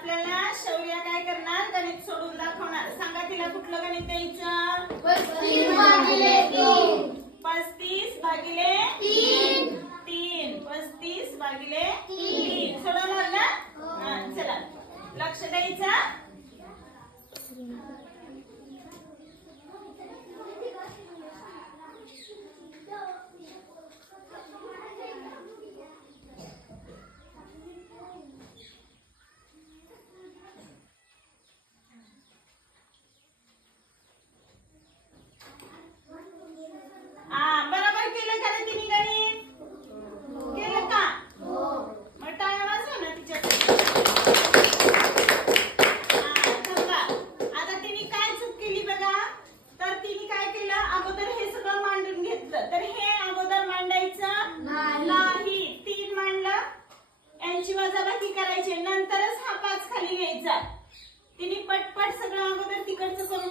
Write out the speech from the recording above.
आपल्याला शौर्य काय करणार, गणित सोडून दाखवणार. सांगा तिला कुठलं गणित द्यायचं. 35 भागिले 3. 35 भागिले 3. 35 भागिले 3 सोडवणार ना. चला लक्ष द्यायचं. बरोबर केलं का तिने गणित. केलं का. मग टाळ्या वाजवा ना तिच्यासाठी. आता तिने काय चूक केली बघा. तर तिने काय केलं, अगोदर हे सगळं मांडून घेतलं. तर हे अगोदर मांडायचं नाही. 3 मांडलं, यांची वजाबाकी करायची, नंतरच हा 5 खाली घ्यायचा. तिने पटपट सगळं अगोदर तिकडचं करून